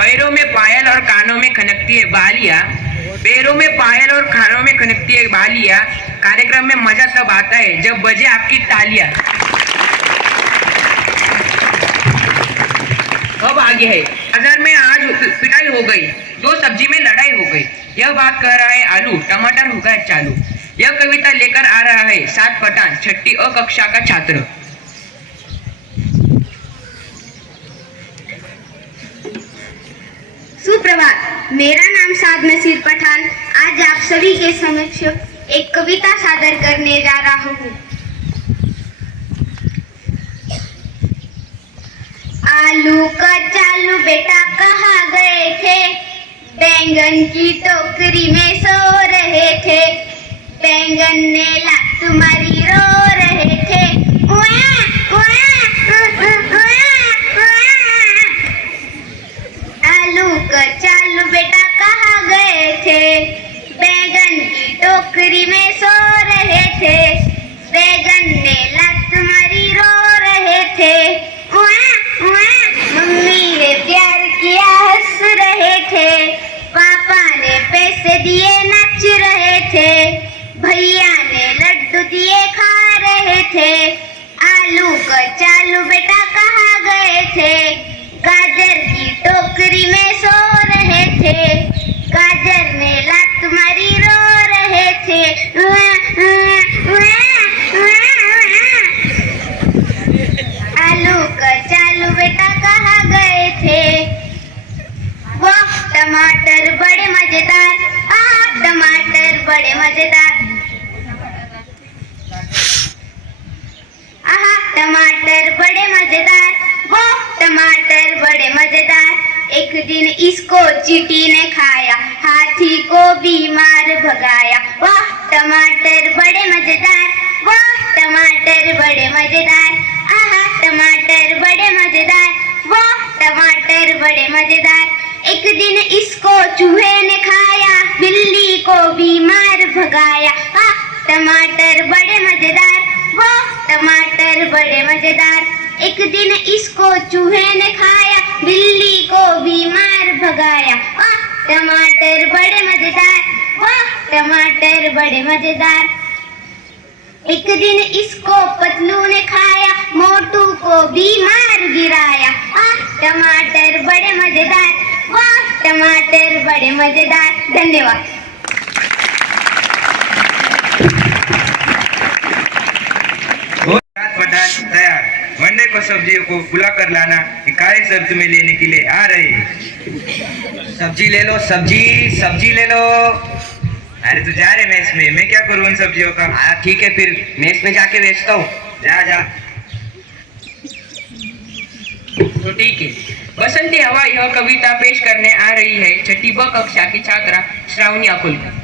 पैरों में पायल और कानों में खनकती है बालियां, पैरों में पायल और कानों में खनकती है बालियां। कार्यक्रम में मजा तब आता है जब बजे आपकी तालियां। अब आगे है, बाजार में आज पिटाई हो गई, दो सब्जी में लड़ाई हो गई। यह बात कह रहा है आलू, टमाटर हो गया चालू। यह कविता लेकर आ रहा है 7 पठान, छठी अ कक्षा का छात्र। सुप्रभात, मेरा नाम साद नसीर पठान। आज आप सभी के समक्ष एक कविता सादर करने जा रहा हूँ। आलू कचालू बेटा कहाँ गए थे, बैंगन की टोकरी में सो रहे थे, बैंगन ने लात मारी रो रहे थे। आलू कचालू बेटा कहाँ गए थे, बैंगन की टोकरी में सो रहे थे, बैंगन ने लात मारी रो रहे थे। मम्मी ने प्यार किया हंस रहे थे, पापा ने पैसे दिए नाच रहे थे, भैया ने लड्डू दिए खा रहे थे। आलू कचालू बेटा कहाँ गए थे, गाजर की टोकरी में सो रहे थे, गाजर ने लात मारी रो रहे थे। आलू कचालू बेटा कहाँ गए थे, वाह टमाटर बड़े मजेदार, टमाटर बड़े मजेदार, टमाटर बड़े मजेदार, वाह टमाटर बड़े मजेदार। एक दिन इसको चींटी ने खाया, हाथी को बीमार भगाया, वाह टमाटर बड़े मजेदार, वाह टमाटर बड़े मजेदार, टमाटर बड़े मजेदार, वाह टमाटर बड़े मजेदार। एक दिन इसको चूहे ने खाया, बिल्ली को बीमार भगाया, टमाटर बड़े मजेदार, वाह टमाटर बड़े मजेदार। एक दिन इसको चूहे ने खाया, बिल्ली को बीमार भगाया, टमाटर बड़े मजेदार, वाह टमाटर बड़े मजेदार। एक दिन इसको पतलू ने खाया, मोटू को बीमार गिराया, टमाटर बड़े मजेदार, वाह टमाटर बड़े मजेदार। धन्यवाद। तैयार, वनडे को सब्जियों को बुला कर लाना, कार्य शर्त में लेने के लिए आ रहे। सब्जी ले लो, सब्जी ले लो। अरे तू जा रहे मेस में, मैं क्या करूँ उन सब्जियों का? हाँ ठीक है, फिर मेस में जाके बेचता हूँ। जा। तो ठीक है, बसंती हवा यह कविता पेश करने आ रही है छठी ब कक्षा की छात्रा श्रावणी अकुलकर।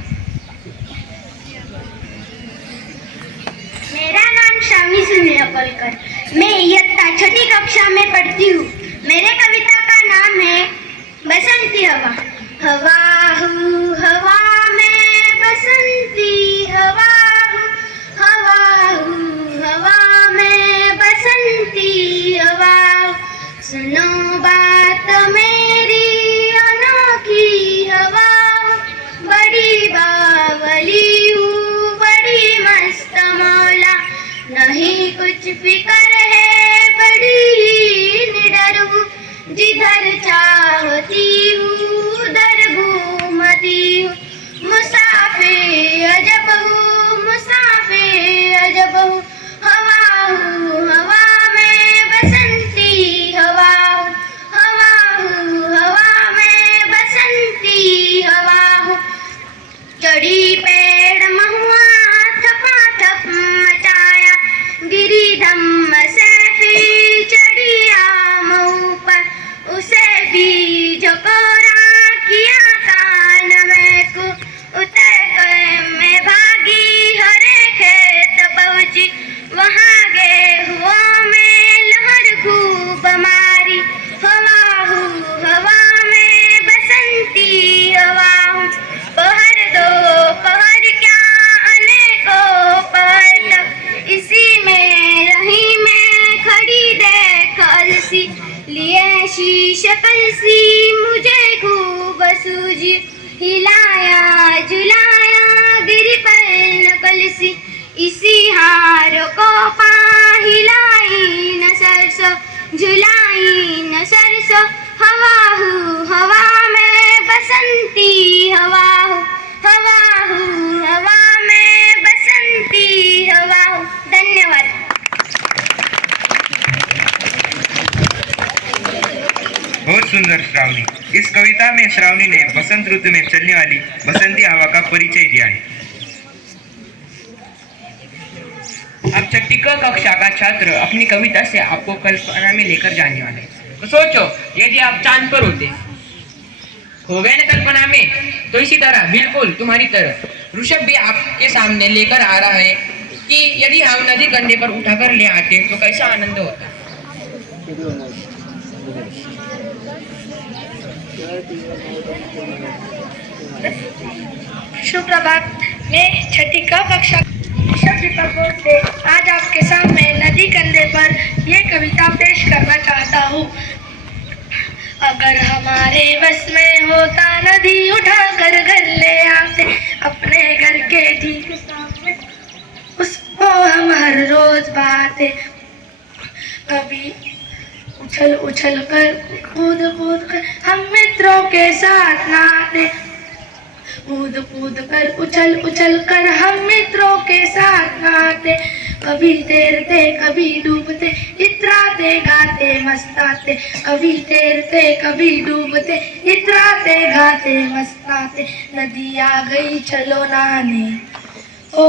मेरा नाम श्रावणी सुनील अकुलकर, मैं इयत्ता छठी कक्षा में पढ़ती हूँ। मेरे कविता का नाम है बसंती हवा। हवा हूँ हवा में बसंती हवा हूँ, हवा हूँ हवा में बसंती हवा। सुनो बात मेरी अनोखी हवा, बड़ी बावली हूँ बड़ी मस्त मौला, नहीं कुछ फिकर है बड़ी निडर हूँ, जिधर चाहती हूँ उधर घूमती हूँ। मुसाफिर अजब हूँ, मुसाफिर अजब हूँ, हवा हूँ हवा में बसंती हवा हूँ, हवा हूँ हवा में बसंती हवा हूँ। चढ़ी पेड़ महुआ थपा थप मचाया, गिरी धम्म सैफी चढ़ी आम ऊपर, उसे की शक्ल सी मुझे खूब सूझी, हिलाया झुलाया गिरी पर नकल सी, इसी हार को पा हिलाई न सरसों झुलाई न सरसों, हवा हूँ हवा में बसंती हवा हूँ, हवा हूँ हवा में बसंती हवा हूँ। धन्यवाद। बहुत सुंदर श्रावणी। इस कविता में श्रावणी ने बसंत ऋतु में चलने वाली बसंती हवा का परिचय दिया है। अब छठी क कक्षा का छात्र अपनी कविता से आपको कल्पना में लेकर जाने वाले हैं। तो सोचो, यदि आप चांद पर होते, हो गए ना कल्पना में, तो इसी तरह बिल्कुल तुम्हारी तरह ऋषभ भी आपके सामने लेकर आ रहा है कि यदि हम नदी कंधे पर उठाकर ले आते तो कैसा आनंद होता। सुप्रभात। मैं छठी क कक्षा ऋषभ दीपक बोर्ड से आज आपके सामने नदी कंधे पर ये कविता पेश करना चाहता हूँ। अगर हमारे बस में होता नदी उठा कर घर ले आते, अपने घर के ठीक सामने उसको हम हर रोज बहाते। कभी उछल उछल कर कूद कूद कर हम मित्रों के साथ नहाते, कूद कूद कर उछल उछल कर हम मित्रों के साथ नहाते। कभी तैरते कभी डूबते, इतराते गाते मस्ताते, कभी तैरते कभी डूबते, इतराते गाते मस्ताते। नदी आ गई चलो नहाने, ओ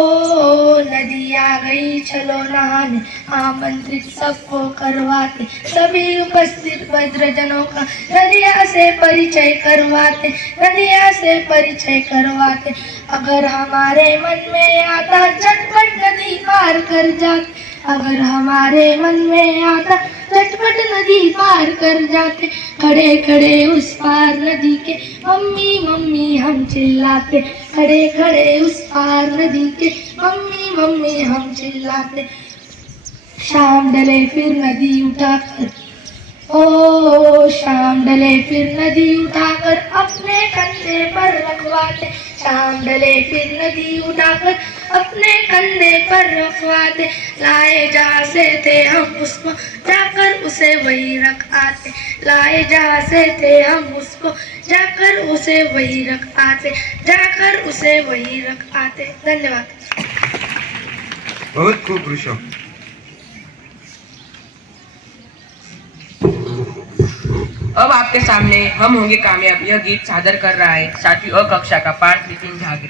नदी आ गई चलो नहाने, आमंत्रित सबको करवाते, सभी उपस्थित वज्रजनों का नदिया से परिचय करवाते, नदिया से परिचय करवाते। अगर हमारे मन में आता झटपट नदी पार कर जाते, अगर हमारे मन में आता झटपट नदी पार कर जाते। खड़े खड़े उस पार नदी के मम्मी मम्मी हम चिल्लाते, खड़े खड़े उस पार नदी के मम्मी मम्मी हम चिल्लाते। शाम ढले फिर नदी उठाकर, ओ शाम ढले फिर नदी उठाकर अपने कंधे पर रखवाते, शाम ढले फिर नदी उठाकर अपने कंधे पर रखवाते। लाए जहाँ से थे हम उसको जाकर उसे वही रख आते, लाए जहाँ से थे हम उसको जाकर उसे वही रख आते, जाकर उसे वही रख आते। धन्यवाद। बहुत खूब ऋषभ। अब आपके सामने हम होंगे कामयाब यह गीत सादर कर रहा है सातवीं अ कक्षा का पार्थ नितिन झागिर।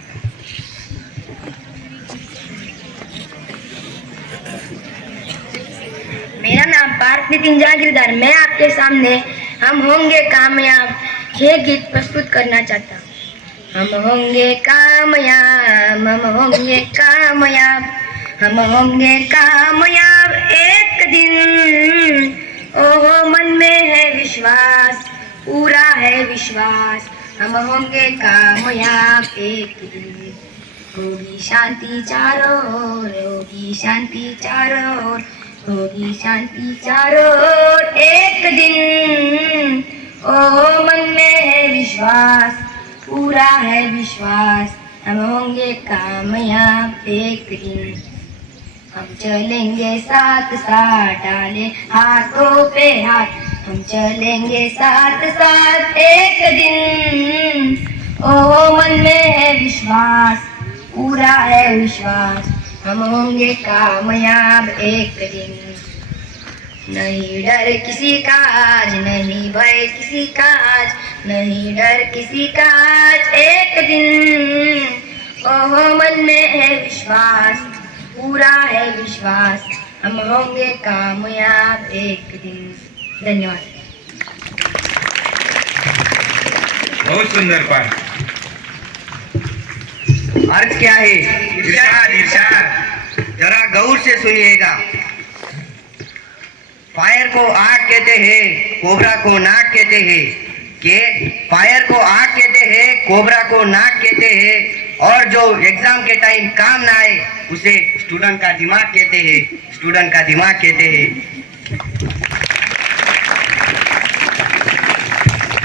मेरा नाम पार्थ नितिन जागीरदार। मैं आपके सामने हम होंगे कामयाब ये गीत प्रस्तुत करना चाहता हूँ। हम होंगे कामयाब, हम होंगे कामयाब, हम होंगे कामयाब एक दिन। ओहो मन में है विश्वास, पूरा है विश्वास, हम होंगे कामयाब एक दिन। होगी शांति चारों ओर, होगी शांति चारों ओर, होगी शांति चारों ओर एक दिन। ओ मन में है विश्वास, पूरा है विश्वास, हम होंगे कामयाब एक दिन। हम चलेंगे साथ साथ डाले हाथों पे हाथ, हम चलेंगे साथ साथ एक दिन। ओ मन में है विश्वास, पूरा है विश्वास, हम होंगे कामयाब एक दिन। नहीं डर किसी का आज, नहीं भय किसी का आज, नहीं डर किसी का आज एक दिन। ओहो मन में है विश्वास, पूरा है विश्वास, हम होंगे कामयाब एक दिन। धन्यवाद। बहुत सुंदर पाठ। अर्थ क्या है? इरशाद इरशाद। जरा गौर से सुनिएगा। फायर को आग कहते हैं, कोबरा को नाक कहते हैं। के फायर को आग कहते हैं, कोबरा को नाक कहते हैं, और जो एग्जाम के टाइम काम ना आए उसे स्टूडेंट का दिमाग कहते हैं, स्टूडेंट का दिमाग कहते हैं।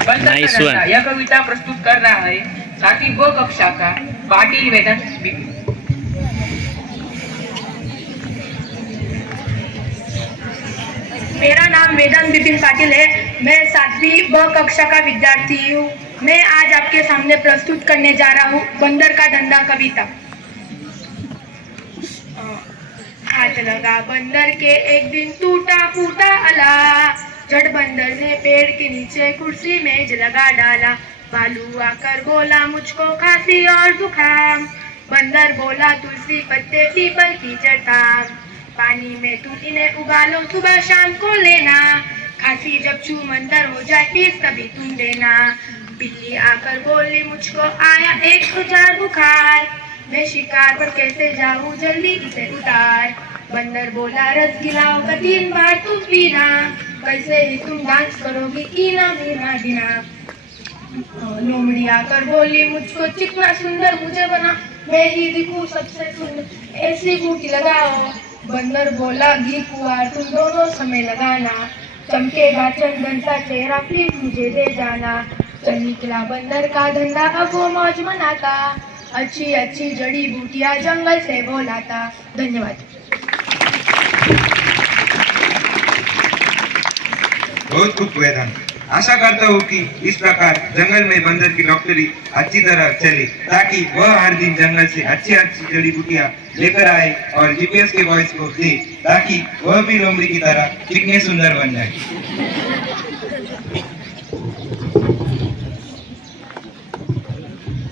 बंदर का Nice धंधा one. यह कविता प्रस्तुत कर रहा है साथी ब कक्षा का पाटिल वेदांत बिपिन। मेरा नाम वेदांत बिपिन पाटिल है। मैं 7वीं ब कक्षा का विद्यार्थी हूँ। मैं आज आपके सामने प्रस्तुत करने जा रहा हूँ बंदर का धंधा कविता। हाथ लगा बंदर के एक दिन टूटा फूटा अला, जड़ बंदर ने पेड़ के नीचे कुर्सी मेज लगा डाला। भालू आकर बोला मुझको खांसी और जुकाम, बंदर बोला तुलसी पत्ते पीपल की जड़, पानी में तुम इन्हें उबालो सुबह शाम को लेना, खांसी जब छूमंतर हो जाए तीस तभी तुम देना। बिल्ली आकर बोली मुझको आया 104 बुखार, मैं शिकार पर कैसे जाऊं जल्दी इसे उतार। बंदर बोला रसगिलाओं का 3 बार तुम पीना, कैसे ही तुम डांस करोगी ईना मीना बिना। लोमड़ी आकर बोली मुझको चिकना सुंदर मुझे बना, मैं ही दिखूं सबसे सुंदर ऐसी बूटी लगाओ। बंदर बोला घी कुआर तुम दोनों समय लगाना, चमकेगा चंदन सा चेहरा प्लीज मुझे दे जाना। चल निकला बंदर का धंधा अब वो मौज मनाता, अच्छी अच्छी जड़ी बूटियां जंगल से बोलाता। धन्यवाद। बहुत खूब वेदांत। आशा करता हूँ कि इस प्रकार जंगल में बंदर की डॉक्टरी अच्छी तरह चले, ताकि वह हर दिन जंगल से अच्छी अच्छी जड़ी बूटियां लेकर आए और जीपीएस के वॉइस को दे, ताकि वह भी लोमड़ी की तरह चिकने सुंदर बन जाए।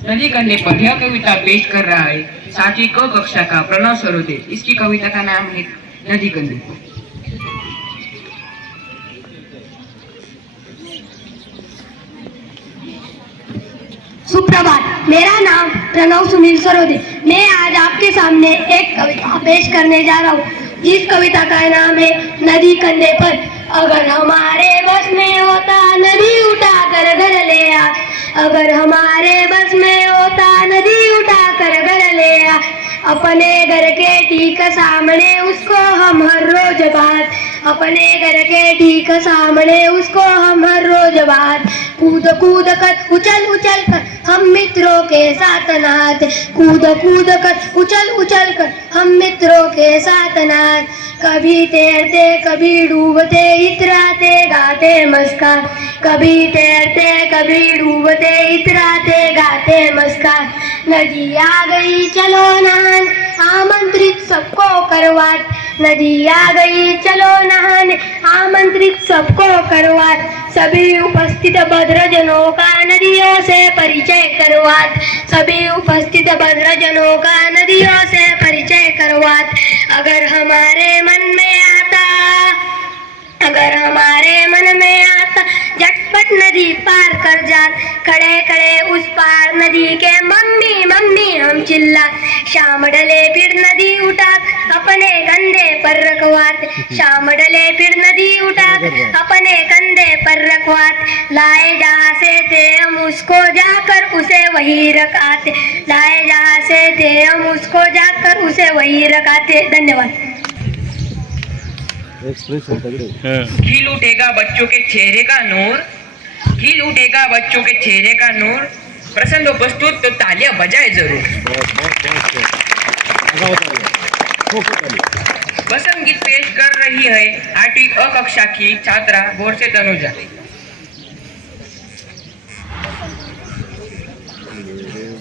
नदी कंधे पर यह कविता पेश कर रहा है साथी क कक्षा का प्रणव सरोदे। इसकी कविता का नाम है नदी कंधे पर। सुप्रभात, मेरा नाम प्रणव सुनील सरोदे। मैं आज आपके सामने एक कविता पेश करने जा रहा हूँ। इस कविता का नाम है नदी कंधे पर। अगर हमारे बस में होता नदी उठा कर घर ले आ, अगर हमारे बस में होता नदी उठा कर घर ले आ, अपने घर के ठीक सामने उसको हम हर रोज बात, अपने घर के ठीक सामने उसको हम हर रोज बात। कूद कूद कर उछल उछल कर हम मित्रों के साथ नाच, कूद कूद कर उछल उछल कर हम मित्रों के साथ नाच। कभी तैरते कभी डूबते इतराते गाते मस्का, कभी तैरते कभी डूबते इतराते गाते मस्का। नदी आ गई चलो नहान आमंत्रित सबको करवात, नदी आ गई चलो नहाने आमंत्रित सबको करवात। सभी उपस्थित भद्रजनों का नदियों से परिचय करवात, सभी उपस्थित भद्रजनों का नदियों से परिचय करवात। अगर हमारे मन में आता, अगर हमारे मन में आता झटपट नदी पार कर जात, खड़े खड़े उस पार नदी के मम्मी मम्मी हम चिल्ला। शाम डले फिर नदी उठात अपने कंधे पर रखवात, शाम डले फिर नदी उठात अपने कंधे पर रखवात। लाए जहाँ से थे हम उसको जाकर उसे वही रखाते, लाए जहाँ से थे हम उसको जाकर उसे वही रखाते। धन्यवाद। खिल उठेगा बच्चों के चेहरे का नूर, खिल उठेगा बच्चों के चेहरे का नूर, प्रसन्न हो प्रस्तुत तो तालियां बजाए जरूर। वसंत गीत पेश कर रही है 8वीं अ कक्षा की छात्रा बोरसे तनुजा।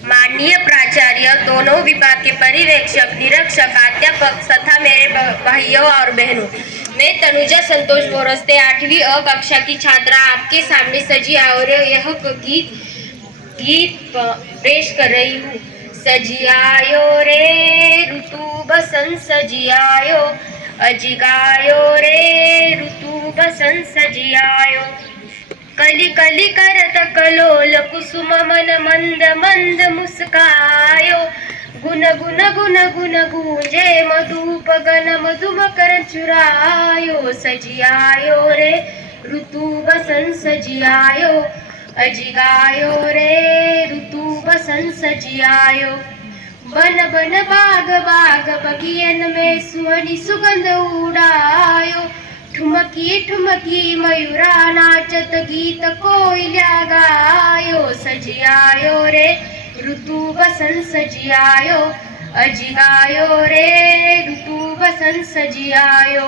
माननीय प्राचार्य, दोनों विभाग के पर्यवेक्षक, निरीक्षक, अध्यापक तथा मेरे भाइयों और बहनों, मैं तनुजा संतोष बोरस्ते 8वीं अ कक्षा की छात्रा आपके सामने सजी और यह गीत पेश कर रही हूँ। सजी आयो रे ऋतु बसंत सजी आयो, अजी गायो रे ऋतु बसंत सजी आयो। कली कली करत कलोल कुसुम मन मंद मंद मुस्कायो, गुन गुन गुन गुन गूंजे मधुप गन मधुमकर चुरायो। सजी आयो रे ऋतु बसंत सजी आयो, अजी गायो रे ऋतु बसंत सजी आयो। बन बन बाग बाग बगियन में सुहनी सुगंध उड़ायो, ठुमकी ठुमकी मयूरा नाचत गीत कोयल्या गायो सजियायो रे ऋतू बसंत सजियायो अजिगायो रे ऋतु बसंत सजियायो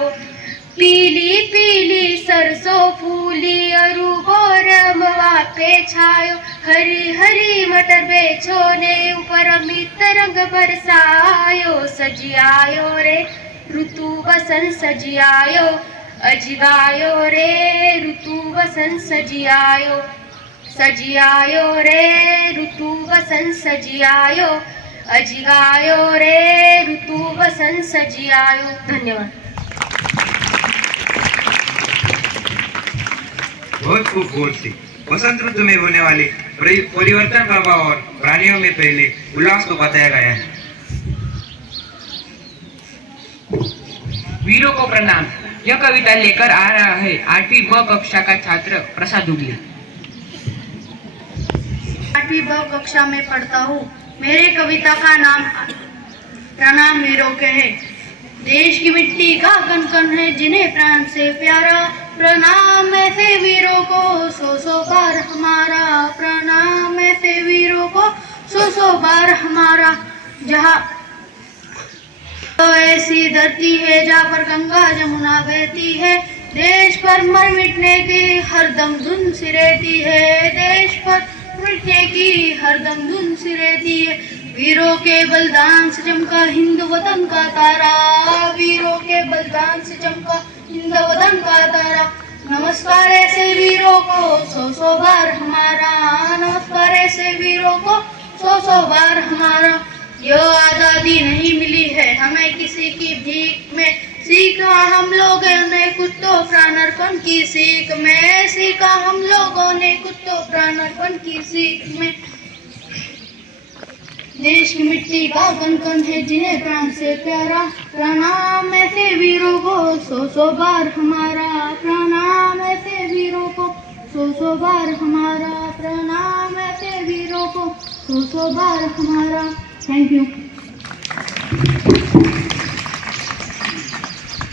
पीली पीली सरसों फूली अरु गोरमवा पे छायो हरी हरी मटर बेचो ने ऊपर अमित रंग बरसायो सजियायो रे ऋतु बसंत सजियायो अजिगायो रे ऋतु बसंत सजियायो सजियायो रे ऋतु बसंत सजियायो अजिगायो रे ऋतु बसंत सजियायो। धन्यवाद। बहुत खूब गौर से वसंत ऋतु में होने वाले परिवर्तन प्रभाव और प्राणियों में पहले उल्लास को बताया गया है। वीरों को प्रणाम। यह कविता लेकर आ रहा है 8वीं ब कक्षा का छात्र प्रसाद उगले। 8वीं ब कक्षा में पढ़ता हूँ। मेरे कविता का नाम प्रणाम वीरों के है। देश की मिट्टी का कण कण है जिन्हें प्राण से प्यारा, प्रणाम ऐसे वीरों को सौ सौ बार हमारा, प्रणाम ऐसे वीरों को सौ सौ बार हमारा। जहाँ तो ऐसी धरती है जहाँ पर गंगा जमुना बहती है, देश पर मर मिटने की हरदम धुन सी रहती है, देश पर मिटने की हरदम धुन सी रहती है। वीरों के बलिदान से चमका हिंद वतन का तारा, वीरों के बलिदान से चमका हिंद वतन का तारा। नमस्कार ऐसे वीरों को सौ सौ बार हमारा, नमस्कार ऐसे वीरों को सौ सौ बार हमारा। यो आज़ादी नहीं मिली है हमें किसी की भीख में, सीखा हम लोगों ने कुछ तो प्राणार्पण की सीख में, सीखा हम लोगों ने कुछ तो प्राणार्पण की सीख में। देश की मिट्टी का कण कण है जिन्हें प्राण से प्यारा, प्रणाम ऐसे वीरों को सौ सौ बार हमारा, प्रणाम ऐसे वीरों को सौ सौ बार हमारा, प्रणाम ऐसे वीरों को सौ सौ बार हमारा। Thank you.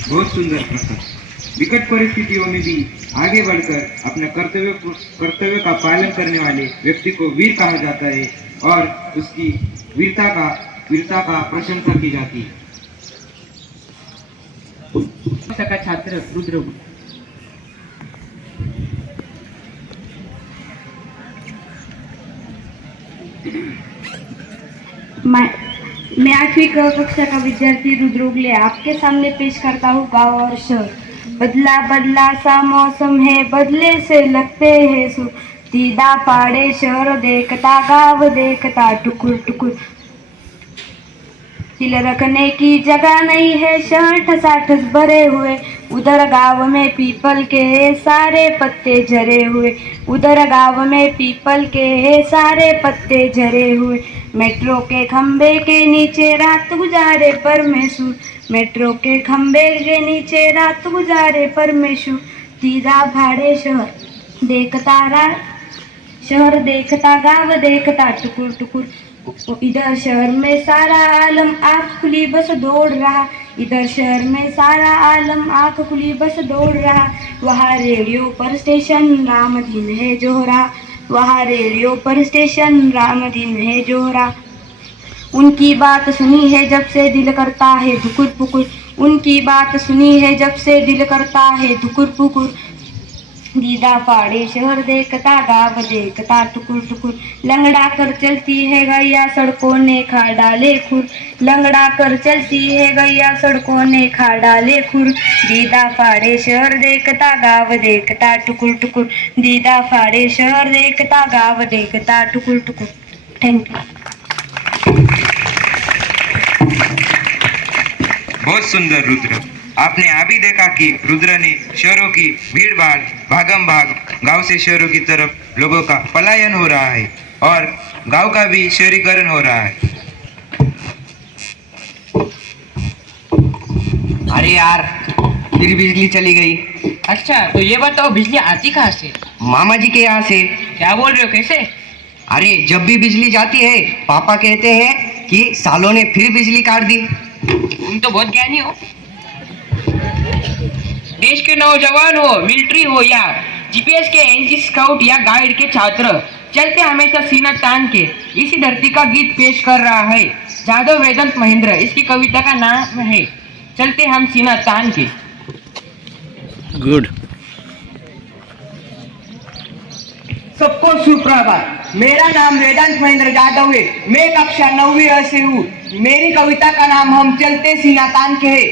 बहुत सुंदर प्रसाद। विकट परिस्थितियों में भी आगे बढ़कर अपने कर्तव्य का पालन करने वाले व्यक्ति को वीर कहा जाता है और उसकी वीरता का प्रशंसा की जाती है। का छात्र रुद्र। मैं 8वीं कक्षा का विद्यार्थी रुद्र उगले आपके सामने पेश करता हूँ गाँव और शहर। बदला बदला सा मौसम है बदले से लगते हैं सुर, दीदा फाड़े शहर देखता गाँव देखता टुकुर टुकुर। तिल रखने की जगह नहीं है शहर ठसाठस भरे हुए, उधर गाँव में पीपल के सारे पत्ते झरे हुए, उधर गाँव में पीपल के सारे पत्ते झरे हुए। मेट्रो के खंबे के नीचे रात गुजारे परमेश्वर, मेट्रो के खंबे के नीचे रात गुजारे परमेश्वर। दीदा भाड़े शहर देखता गाँव देखता टुकुर टुकुर। इधर शहर में सारा आलम आँख खुली बस दौड़ रहा, इधर शहर में सारा आलम आँख खुली बस दौड़ रहा। वहाँ रेडियो पर स्टेशन रामधीन है जोहरा, वहाँ रेडियो पर स्टेशन रामधीन है जोहरा। उनकी बात सुनी है जब से दिल करता है धुकुर पुकुर, उनकी बात सुनी है जब से दिल करता है धुकुर पुकुर। दीदा फाड़े शहर देखता गाँव देखता टुकुर टुकुर। लंगड़ा कर चलती है गैया सड़कों ने खा डाले खुर, लंगड़ा कर चलती है गैया सड़कों ने खा डाले खुर। दीदा फाड़े शहर देखता गाँव देखता टुकुर टुकुर, दीदा फाड़े शहर देखता गाँव देखता टुकुर टुकुर। Thank you. बहुत सुंदर रुद्र। आपने अभी देखा कि रुद्र ने शहरों की भीड़ भाड़ भागम भाग गांव से शहरों की तरफ लोगों का पलायन हो रहा है और गांव का भी शहरीकरण हो रहा है। अरे यार फिर बिजली चली गई। अच्छा तो ये बताओ बिजली आती कहाँ से? मामा जी के यहाँ से। क्या बोल रहे हो, कैसे? अरे जब भी बिजली जाती है पापा कहते हैं कि सालों ने फिर बिजली काट दी। तुम तो बहुत ज्ञानी हो। देश के नौजवान हो, मिलिट्री हो या जीपीएस के एनसी स्काउट या गाइड के छात्र, चलते हमेशा सीना तान के इसी धरती का गीत पेश कर रहा है जादव वेदांत महेंद्र। इसकी कविता का नाम है चलते हम सीना तान के। गुड। सबको सुप्रभात। मेरा नाम वेदांत महेंद्र जादव है। मैं कक्षा 9वीं से हूँ। मेरी कविता का नाम हम चलते सीना तान के है।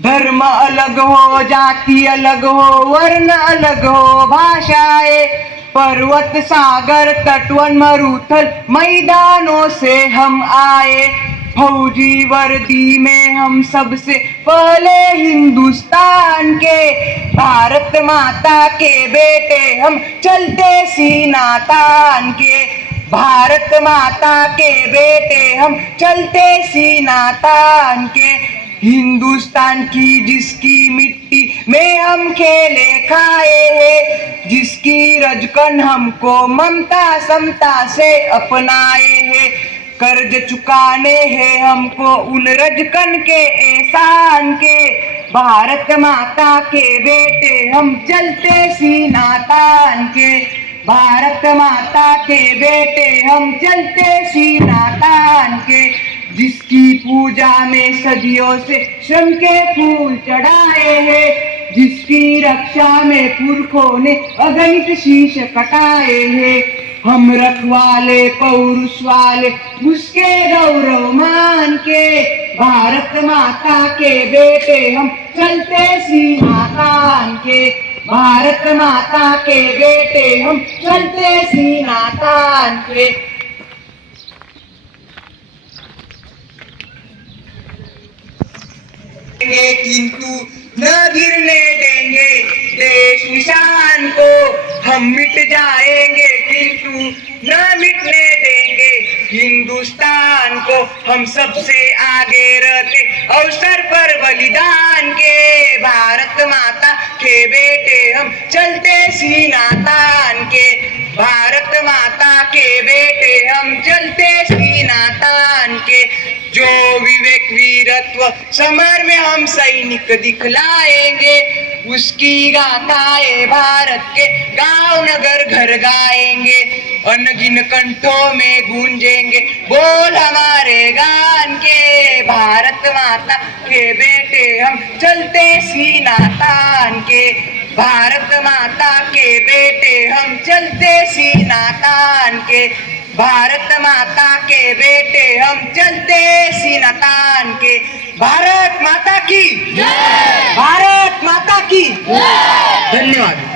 धर्म अलग हो, जाति अलग हो, वर्ण अलग हो, भाषाएं, पर्वत सागर तटवन मरुथल मैदानों से हम आए। फौजी वर्दी में हम सबसे पहले हिंदुस्तान के, भारत माता के बेटे हम चलते सीना तान के। भारत माता के बेटे हम चलते सीना तान के। हिंदुस्तान की जिसकी मिट्टी में हम खेले खाए हैं, जिसकी रजकन हमको ममता समता से अपनाए हैं। कर्ज चुकाने हैं हमको उन रजकन के एहसान के। भारत माता के बेटे हम चलते सीना तान के। भारत माता के बेटे हम चलते सीना तान के। जिसकी पूजा में सदियों से श्रम के फूल चढ़ाए हैं, जिसकी रक्षा में पुरखों ने अगणित शीश कटाए हैं। हम रखवाले पौरुष वाले उसके गौरव मान के। भारत माता के बेटे हम चलते सीना तान के। भारत माता के बेटे हम चलते सीना तान के। किंतु न गिरने देंगे देश निशान को। हम मिट जाएंगे किंतु न मिटने देंगे हिंदुस्तान को। हम सबसे आगे रहते अवसर पर बलिदान के। भारत माता के बेटे हम चलते सीना तान के। भारत माता के बेटे हम चलते सीना तान के। जो विवेक वीरत्व समर में हम सैनिक दिखलाएंगे, उसकी गाथाएं भारत के गांव नगर घर गाएंगे। अनगिन कंठों में गूंजेंगे बोल हमारे गान के। भारत माता के बेटे हम चलते सीना तान के। भारत माता के बेटे हम चलते सीना तान के। भारत माता के बेटे हम चलते सीना तान के। भारत माता की जय। भारत माता की जय। धन्यवाद।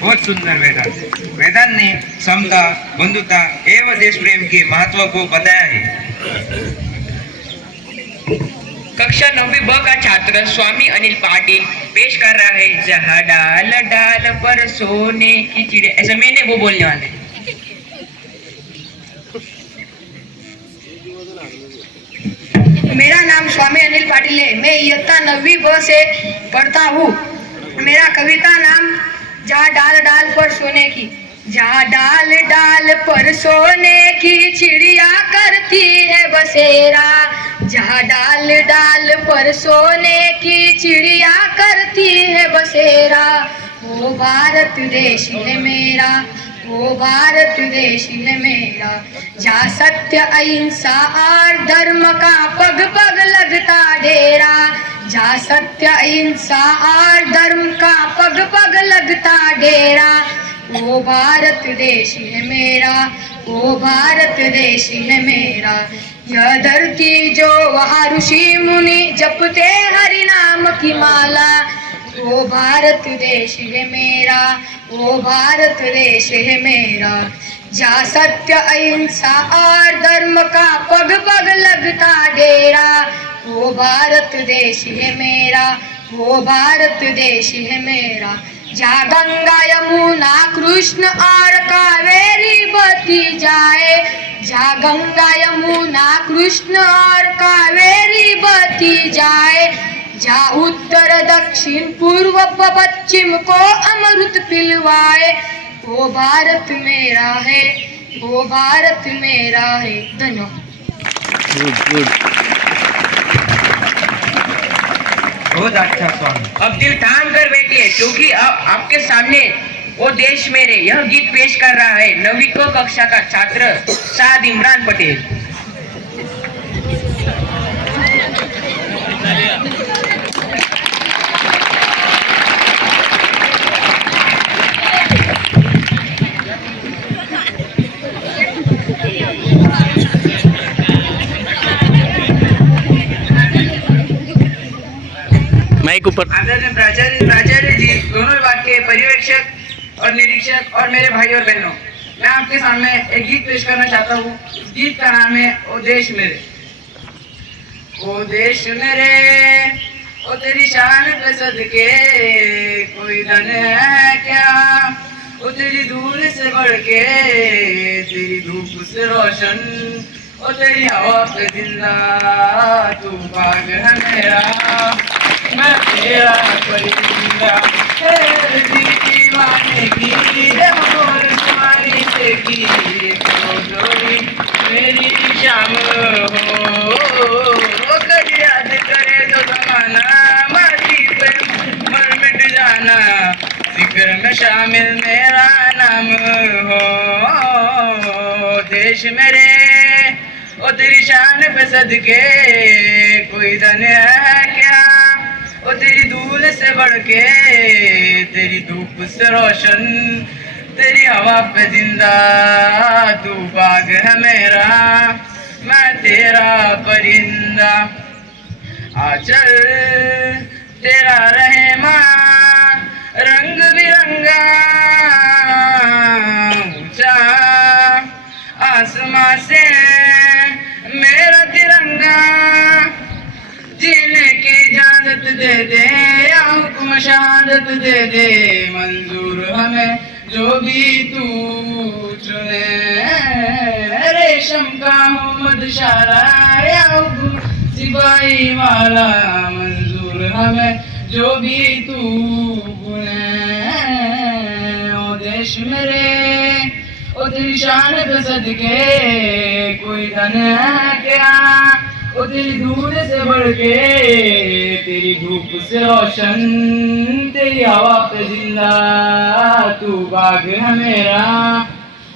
बहुत सुंदर वेदांत। वेदांत ने समता, बंधुता एवं देश प्रेम के महत्व को बताया है। कक्षा 9वीं ब का छात्र स्वामी अनिल पाटिल पेश कर रहा है जहाँ डाल डाल पर सोने की चिड़िया। ऐसा मैंने वो बोलने वाले। मेरा नाम स्वामी अनिल पाटिल है। मैं इयत्ता 9वीं ब से पढ़ता हूँ। मेरा कविता नाम जहाँ डाल डाल पर सोने की। जहाँ डाल डाल पर सोने की चिड़िया करती है बसेरा। जहाँ डाल डाल पर सोने की चिड़िया करती है बसेरा। वो भारत देश है मेरा, वो भारत देश है मेरा। जहाँ सत्य अहिंसा और धर्म का पग पग लगता डेरा। जहाँ सत्य अहिंसा और धर्म का पग पग लगता डेरा। वो भारत देश है मेरा, वो भारत देश है मेरा। यह धरती जो वहाँ ऋषि मुनि जपते हरि नाम की माला। वो भारत देश है मेरा, वो भारत देश है मेरा। जहाँ सत्य अहिंसा और धर्म का पग पग लगता डेरा। वो भारत देश है मेरा, वो भारत देश है मेरा। जहाँ गंगा यमुना कृष्ण और कावेरी बहती जाए। जहाँ गंगा यमुना कृष्ण और कावेरी बहती जाए। जहाँ उत्तर दक्षिण पूर्व पश्चिम को अमृत पिलवाए। वो भारत मेरा है, वो भारत मेरा है। धन्यवाद। बहुत अच्छा सॉन्ग। अब दिल थाम कर बैठिए क्योंकि अब आपके सामने वो देश मेरे यह गीत पेश कर रहा है 9वीं क कक्षा का छात्र साद इमरान पटेल। माइक ऊपर। आदरणीय प्राचार्य जी, दोनों विभाग के पर्यवेक्षक और निरीक्षक और मेरे भाई और बहनों, मैं आपके सामने एक गीत पेश करना चाहता हूँ। इस गीत का नाम है ओ देश मेरे। ओ देश मेरे, ओ तेरी शान पे सदके कोई धन है क्या, ओ तेरी धूल से बढ़ के तेरी धूप से रोशन, ओ तेरी हवा पे जिंदा तू बाग है मेरा, मैं तेरा परिंदा। तेरे दीवाने की मोर तुम्हारी से की तो जोड़ी मेरी शाम हो, कभी याद करे तो जमाना माटी पे मर मिट जाना, जिक्र में शामिल मेरा नाम हो। देश मेरे, ओ तेरी शान पे सदके कोई धन है क्या, ओ तेरी धूल से बढ़ के तेरी धूप से रोशन, तेरी हवा पे जिंदा तू बाग है मेरा, मैं तेरा परिंदा। आचल तेरा रहे माँ रंग बिरंगा, ऊंचा आसमां से मेरा तिरंगा, जीने की इजाजत दे दे या हुक्म शहादत दे दे, मंजूर हमें जो भी तू चुने, रेशम का मोहम्मद शारा या हुक्म सिपाही वाला, मंजूर हमें जो भी तू बुने। ओ देश मेरे, ओ तेरी शान पे सदके कोई धन है क्या, ओ तेरी धूल से बढ़ के तेरी धूप से रोशन, तेरी हवा पे जिंदा तू बाग है मेरा,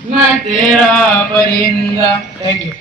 मैं तेरा परिंदा। Thank you.